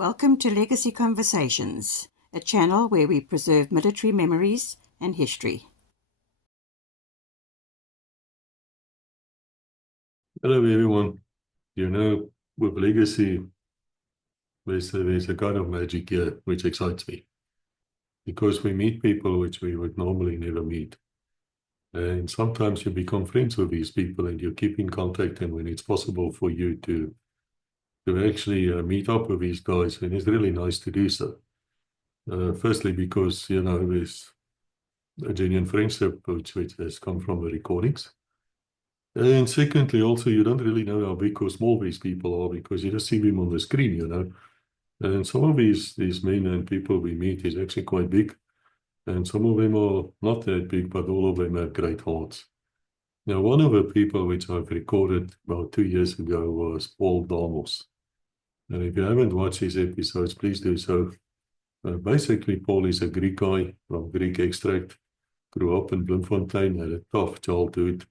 Welcome to Legacy Conversations, a channel where we preserve military memories and history. Hello everyone. With Legacy, there's a kind of magic here which excites me. Because we meet people which we would normally never meet. And sometimes you become friends with these people and you keep in contact, and when it's possible for you to actually meet up with these guys, and it's really nice to do so. Firstly, because, there's a genuine friendship which has come from the recordings. And secondly, also, you don't really know how big or small these people are because you just see them on the screen. And some of these men and people we meet is actually quite big. And some of them are not that big, but all of them have great hearts. Now, one of the people which I've recorded about 2 years ago was Paul Danos. And if you haven't watched his episodes, please do so. Basically, Paul is a Greek guy from Greek extract, grew up in Bloemfontein, had a tough childhood,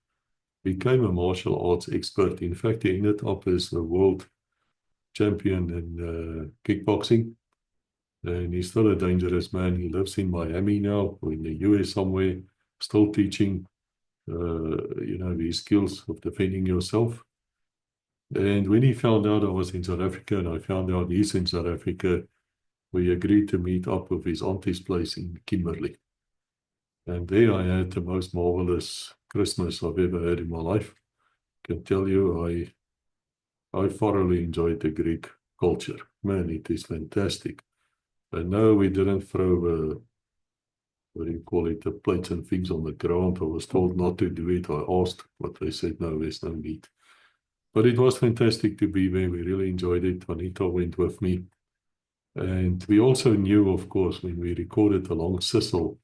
became a martial arts expert. In fact, he ended up as a world champion in kickboxing. And he's still a dangerous man. He lives in Miami now, or in the US somewhere, still teaching, the skills of defending yourself. And when he found out I was in South Africa and I found out he's in South Africa, we agreed to meet up with his auntie's place in Kimberley. And there I had the most marvelous Christmas I've ever had in my life. I can tell you, I thoroughly enjoyed the Greek culture. Man, it is fantastic. And no, we didn't throw the plates and things on the ground. I was told not to do it. I asked, but they said, no, there's no need. But it was fantastic to be there. We really enjoyed it. Anita went with me. And we also knew, of course, when we recorded the Long Sissel,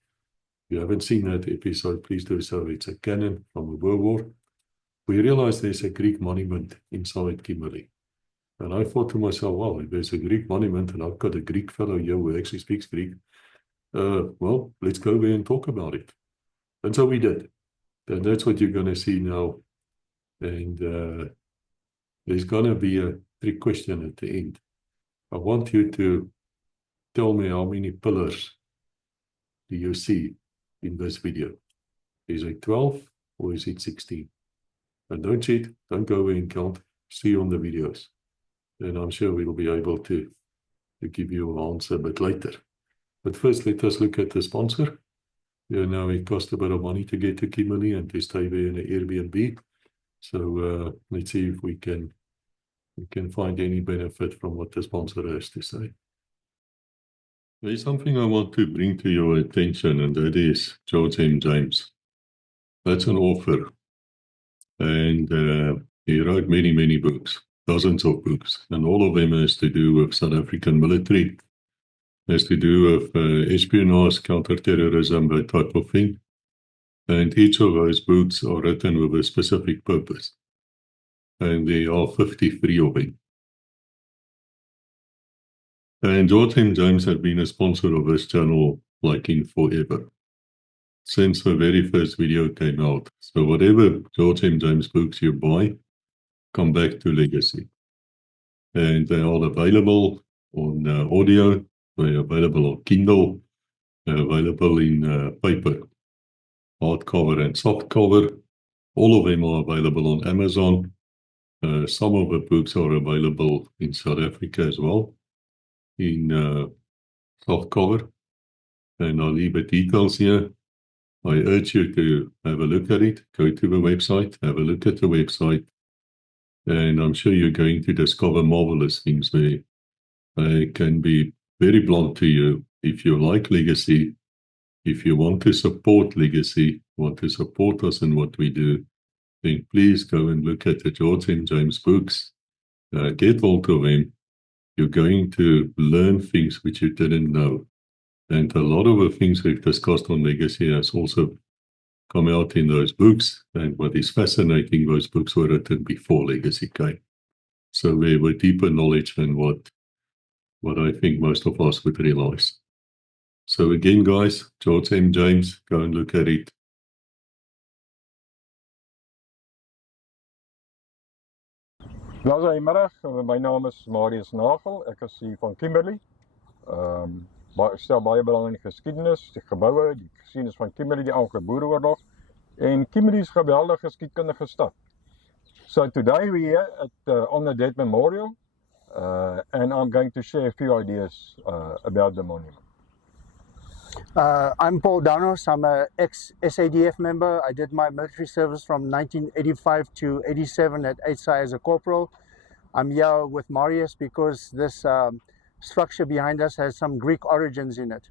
if you haven't seen that episode, please do so. It's a cannon from the World War. We realized there's a Greek monument inside Kimberley. And I thought to myself, wow, if there's a Greek monument and I've got a Greek fellow here who actually speaks Greek, well, let's go there and talk about it. And so we did. And that's what you're going to see now. And there's going to be a trick question at the end. I want you to tell me how many pillars do you see in this video. Is it 12 or is it 16? And don't cheat, don't go away and count. See you on the videos. And I'm sure we'll be able to give you an answer a bit later. But first, let us look at the sponsor. It costs a bit of money to get to Kimberley and to stay there in an Airbnb. So let's see if we can find any benefit from what the sponsor has to say. There's something I want to bring to your attention, and that is George M. James. That's an author. And he wrote many, many books, dozens of books, and all of them has to do with South African military, has to do with espionage, counterterrorism, that type of thing. And each of those books are written with a specific purpose. And there are 53 of them. And George M. James has been a sponsor of this channel like in forever, since the very first video came out. So whatever George M. James books you buy, come back to Legacy. And they are available on audio, they're available on Kindle, they're available in paper, hardcover and softcover. All of them are available on Amazon. Some of the books are available in South Africa as well, in softcover. And I'll leave the details here. I urge you to have a look at it. Go to the website, have a look at the website. And I'm sure you're going to discover marvelous things there. I can be very blunt to you. If you like Legacy, if you want to support Legacy, want to support us in what we do, then please go and look at the George M. James books. Get hold of them. You're going to learn things which you didn't know. And a lot of the things we've discussed on Legacy has also come out in those books. And what is fascinating, those books were written before Legacy came. So they were deeper knowledge than what I think most of us would realize. So again, guys, George M. James, go and look at it. Ja, goeiemiddag. My naam is Marius Nagel. Ek is hier van Kimberley. Ek stel baie belang in die geskiedenis, die geboue, die geskiedenis van Kimberley, die Anglo-Boereoorlog. En Kimberley is 'n geweldige geskiedkundige stad. So today we're here at on the Dead Memorial, and I'm going to share a few ideas about the monument. I'm Paul Danos. I'm an ex-SADF member. I did my military service from 1985 to 87 at 8SI as a corporal. I'm here with Marius because this structure behind us has some Greek origins in it.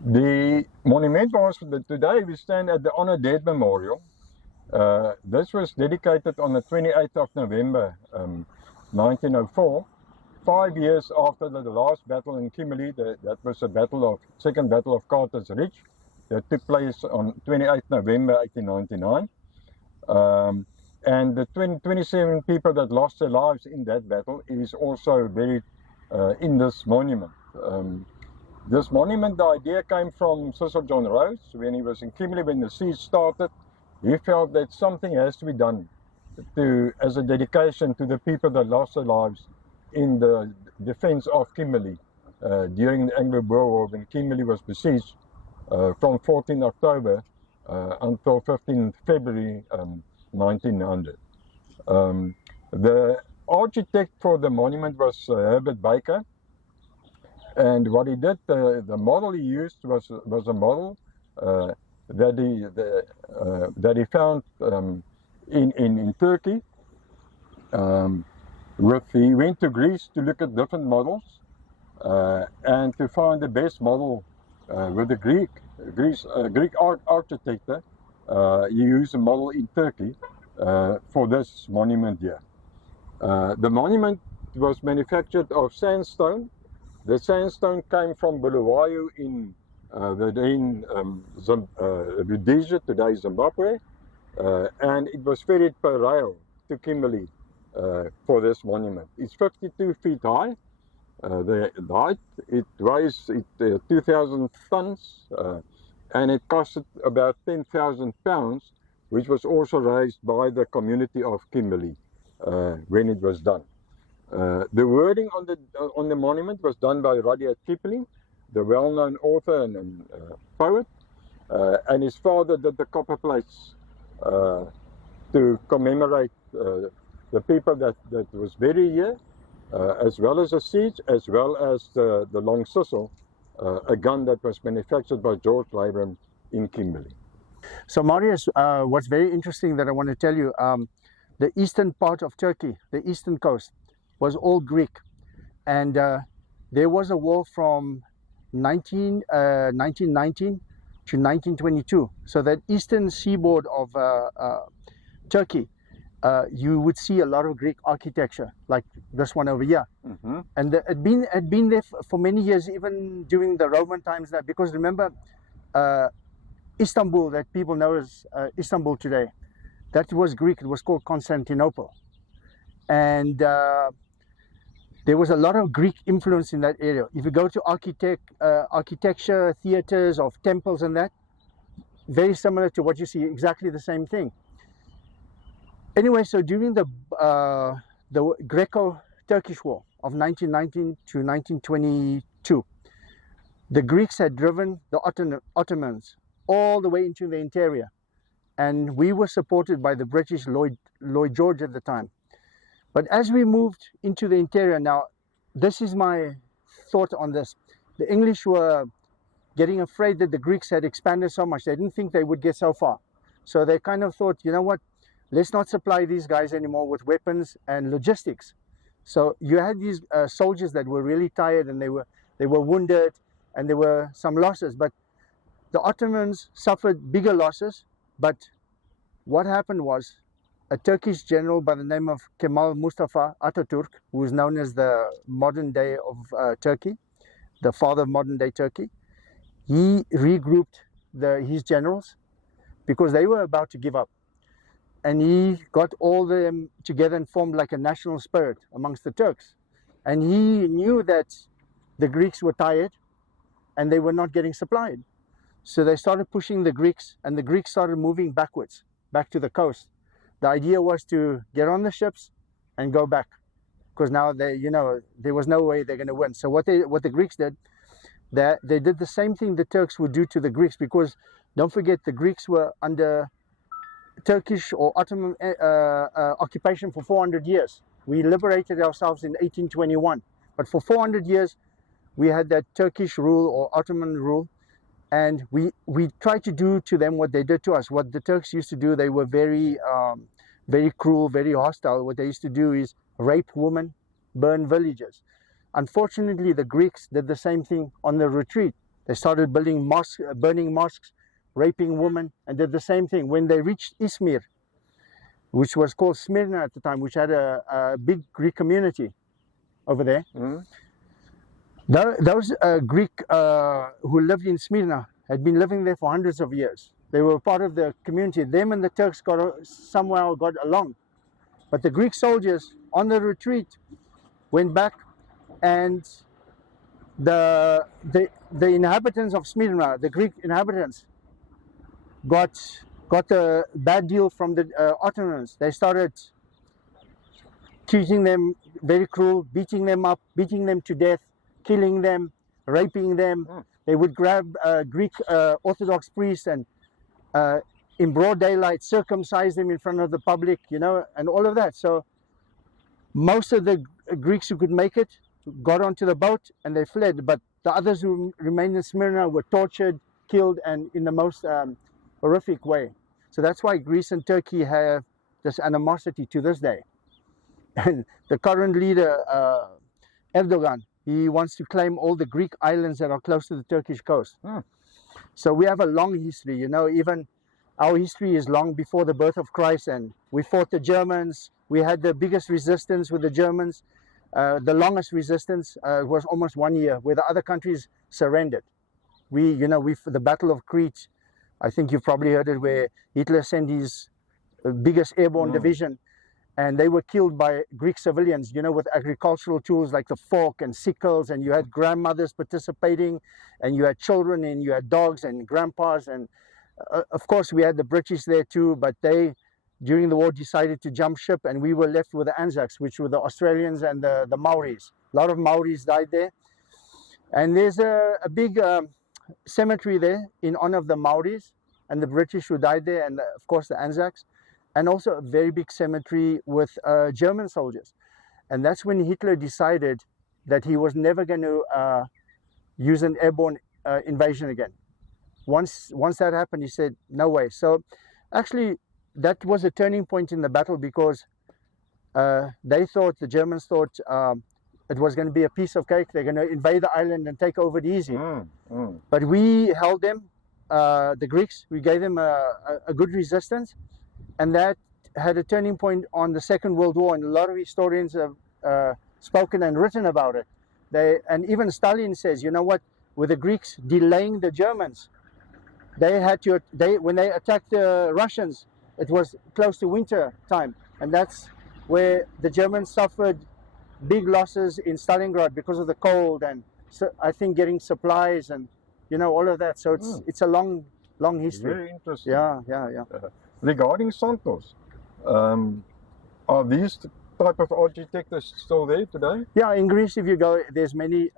The monument was today we stand at the On a Dead Memorial. This was dedicated on the 28th of November 1904, 5 years after the last battle in Kimberley. That was the second battle of Carter's Ridge that took place on 28th November 1899. And the 27 people that lost their lives in that battle is also buried in this monument. This monument, the idea came from Cecil John Rhodes when he was in Kimberley when the siege started. He felt that something has to be done as a dedication to the people that lost their lives in the defense of Kimberley during the Anglo-Boer War when Kimberley was besieged from 14 October until 15 February 1900. The architect for the monument was Herbert Baker, and what he did, the model he used was a model that he found in Turkey. He went to Greece to look at different models and to find the best model with the Greek architecture. He used a model in Turkey for this monument here. The monument was manufactured of sandstone. The sandstone came from Bulawayo in Rhodesia, today Zimbabwe, and it was ferried per rail to Kimberley for this monument. It's 52 feet high. The height, it weighs 2,000 tons, and it costed about 10,000 pounds, which was also raised by the community of Kimberley when it was done. The wording on the monument was done by Rudyard Kipling, the well-known author and poet, and his father did the copper plates to commemorate the people that was buried here, as well as the siege, as well as the long sissel, a gun that was manufactured by George Labram in Kimberley. So Marius, what's very interesting that I want to tell you, the eastern part of Turkey, the eastern coast, was all Greek, and there was a war from 1919 to 1922. So that eastern seaboard of Turkey, you would see a lot of Greek architecture, like this one over here. Mm-hmm. And it had been there for many years, even during the Roman times. That because remember, Istanbul, that people know as Istanbul today, that was Greek. It was called Constantinople, and there was a lot of Greek influence in that area. If you go to architecture, theaters of temples and that, very similar to what you see, exactly the same thing. Anyway, so during the Greco-Turkish War of 1919 to 1922, the Greeks had driven the Ottomans all the way into the interior, and we were supported by the British Lloyd George at the time. But as we moved into the interior, now this is my thought on this. The English were getting afraid that the Greeks had expanded so much. They didn't think they would get so far. So they kind of thought, you know what, let's not supply these guys anymore with weapons and logistics. So you had these soldiers that were really tired, and they were wounded, and there were some losses. But the Ottomans suffered bigger losses. But what happened was, a Turkish general by the name of Kemal Mustafa Ataturk, who is known as the modern day of Turkey, the father of modern day Turkey, he regrouped his generals because they were about to give up. And he got all of them together and formed like a national spirit amongst the Turks. And he knew that the Greeks were tired and they were not getting supplied. So they started pushing the Greeks, and the Greeks started moving backwards, back to the coast. The idea was to get on the ships and go back, because now they, there was no way they're going to win. So what the Greeks did, they did the same thing the Turks would do to the Greeks, because don't forget the Greeks were under Turkish or Ottoman occupation for 400 years. We liberated ourselves in 1821, but for 400 years we had that Turkish rule or Ottoman rule, and we tried to do to them what they did to us. What the Turks used to do, they were very cruel, very hostile. What they used to do is rape women, burn villages. Unfortunately, the Greeks did the same thing on the retreat. They started building mosques, burning mosques, raping women, and did the same thing. When they reached Izmir, which was called Smyrna at the time, which had a big Greek community over there, those Greek who lived in Smyrna had been living there for hundreds of years. They were part of the community. Them and the Turks somehow got along. But the Greek soldiers on the retreat went back, and the inhabitants of Smyrna, the Greek inhabitants, got a bad deal from the Ottomans. They started treating them very cruel, beating them up, beating them to death, killing them, raping them. They would grab Greek Orthodox priests and in broad daylight circumcise them in front of the public, and all of that. So most of the Greeks who could make it got onto the boat and they fled, but the others who remained in Smyrna were tortured, killed, and in the most horrific way. So that's why Greece and Turkey have this animosity to this day. And the current leader, Erdogan, he wants to claim all the Greek islands that are close to the Turkish coast. So we have a long history, even our history is long before the birth of Christ, and we fought the Germans. We had the biggest resistance with the Germans. The longest resistance was almost 1 year, where the other countries surrendered. The Battle of Crete, I think you've probably heard it, where Hitler sent his biggest airborne division, and they were killed by Greek civilians, with agricultural tools like the fork and sickles, and you had grandmothers participating, and you had children, and you had dogs and grandpas, and of course we had the British there too, but they, during the war, decided to jump ship, and we were left with the Anzacs, which were the Australians and the Maoris. A lot of Maoris died there, and there's a big cemetery there in honor of the Maoris and the British who died there, and of course the Anzacs, and also a very big cemetery with German soldiers. And that's when Hitler decided that he was never going to use an airborne invasion again. Once that happened, he said, no way. So actually, that was a turning point in the battle, because the Germans thought it was going to be a piece of cake. They're going to invade the island and take over it easy. But we held them, the Greeks. We gave them a good resistance, and that had a turning point on the Second World War, and a lot of historians have spoken and written about it. And even Stalin says, with the Greeks delaying the Germans, when they attacked the Russians, it was close to winter time, and that's where the Germans suffered big losses in Stalingrad because of the cold, and I think getting supplies and all of that. So it's a long history. Very interesting. Yeah. Regarding Santos, are these type of architecture still there today? Yeah, in Greece, if you go, there's many.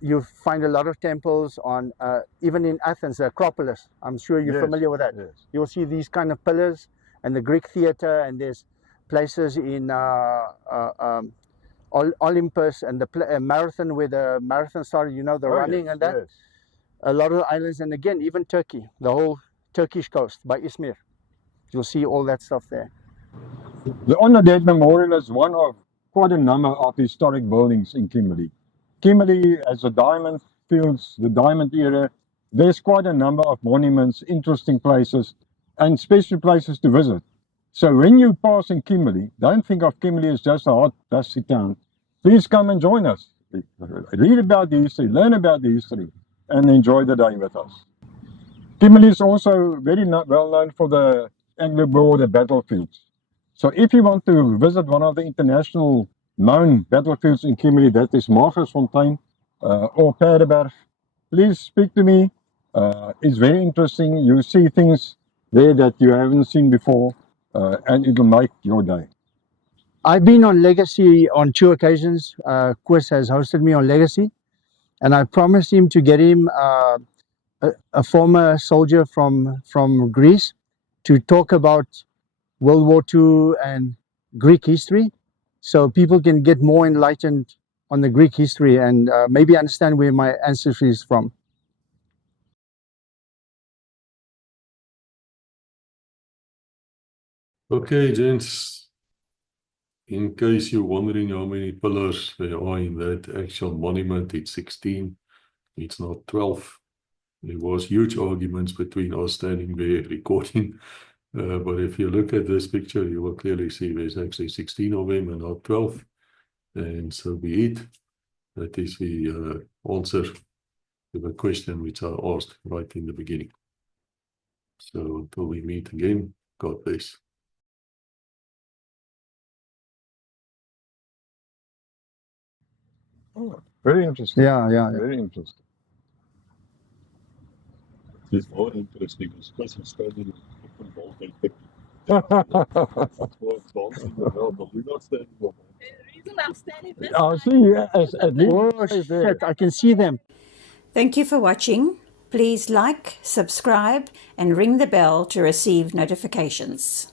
You find a lot of temples on, even in Athens, the Acropolis. I'm sure you're familiar with that. Yes. You'll see these kind of pillars and the Greek theater, and there's places in Olympus and the marathon, where the marathon started, the running and that. Yes. A lot of the islands, and again, even Turkey, the whole Turkish coast by Izmir. You'll see all that stuff there. The Honor Dead Memorial is one of quite a number of historic buildings in Kimberley. Kimberley has the diamond fields, the diamond era. There's quite a number of monuments, interesting places, and special places to visit. So when you pass in Kimberley, don't think of Kimberley as just a hot, dusty town. Please come and join us. Read about the history, learn about the history, and enjoy the day with us. Kimberley is also very well known for the Anglo-Boer battlefields. So if you want to visit one of the international known battlefields in Kimberley, that is Magersfontein or Paardeberg, please speak to me. It's very interesting. You see things there that you haven't seen before. and it'll make your day. I've been on Legacy on 2 occasions. Koos has hosted me on Legacy, and I promised him to get him a former soldier from Greece to talk about World War II and Greek history, so people can get more enlightened on the Greek history and maybe understand where my ancestry is from. Okay, gents. In case you're wondering how many pillars there are in that actual monument, it's 16. It's not 12. There was huge arguments between us standing there recording. But if you look at this picture, you will clearly see there's actually 16 of them and not 12. And so be it. That is the answer to the question which I asked right in the beginning. So until we meet again, God bless. Oh, very interesting. Yeah. Very interesting. It's more interesting because I'm standing up and walking. I see you at least. Oh shit, I can see them. Thank you for watching. Please like, subscribe, and ring the bell to receive notifications.